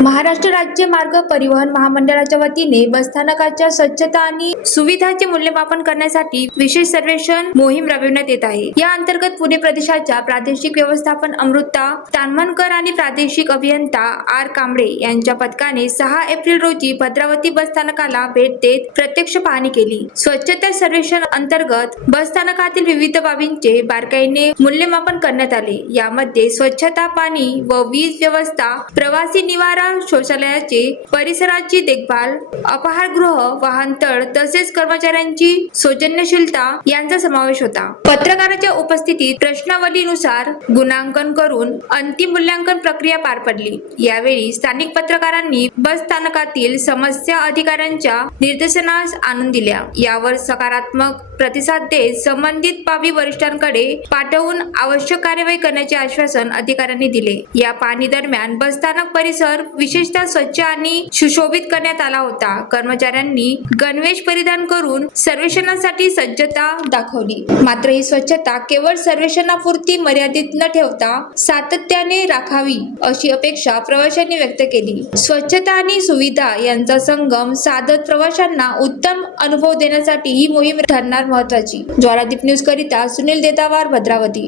महाराष्ट्र राज्य मार्ग परिवहन महामंडळाच्या वतीने बसस्थानकाच्या स्वच्छता आणि सुविधांचे मूल्यमापन करण्यासाठी विशेष सर्वेक्षण मोहीम राबविण्यात येत आहे। या अंतर्गत पुणे प्रदेशाच्या प्रादेशिक व्यवस्थापन अमृता तानमनकर आणि प्रादेशिक अभियंता आर कांबळे यांच्या पथकाने 6 एप्रिल रोजी भद्रावती बसस्थानकाला भेट देत प्रत्यक्ष पाहणी केली। स्वच्छता सर्वेक्षण अंतर्गत बसस्थानकातील विविध बाबींचे बारकाईने मूल्यमापन करण्यात आले। यामध्ये स्वच्छता, पाणी व वीज व्यवस्था, प्रवासी निवारा, शौचालयाचे, परिसराची देखभाल, अपाहारगृह, वाहनतळ तसेच कर्मचाऱ्यांची सौजन्यशीलता यांचा समावेश होता। पत्रकाराच्या उपस्थितीत प्रश्नावलीनुसार गुणांकन करून अंतिम मूल्यांकन प्रक्रिया पार पडली। यावेळी स्थानिक पत्रकारांनी बस स्थानकातील समस्या अधिकाऱ्यांच्या निर्देशनास आणून दिल्या। यावर सकारात्मक प्रतिसाद देत संबंधित बाबी वरिष्ठांकडे पाठवून आवश्यक कार्यवाही करण्याचे आश्वासन अधिकाऱ्यांनी दिले। या पाहणी दरम्यान बसस्थानक परिसर विशेषतः स्वच्छ आणि सुशोभित करण्यात आला होता। कर्मचाऱ्यांनी गणवेश परिधान करून सर्वेक्षणासाठी सज्जता दाखवली। मात्र ही स्वच्छता केवळ सर्वेक्षणापुरती मर्यादित न ठेवता सातत्याने राखावी अशी अपेक्षा प्रवाशांनी व्यक्त केली। स्वच्छता आणि सुविधा यांचा संगम साधत प्रवाशांना उत्तम अनुभव देण्यासाठी ही मोहीम ठरणार महत्त्वाची। ज्वालादीप न्यूज करिता सुनील देतावार, भद्रावती।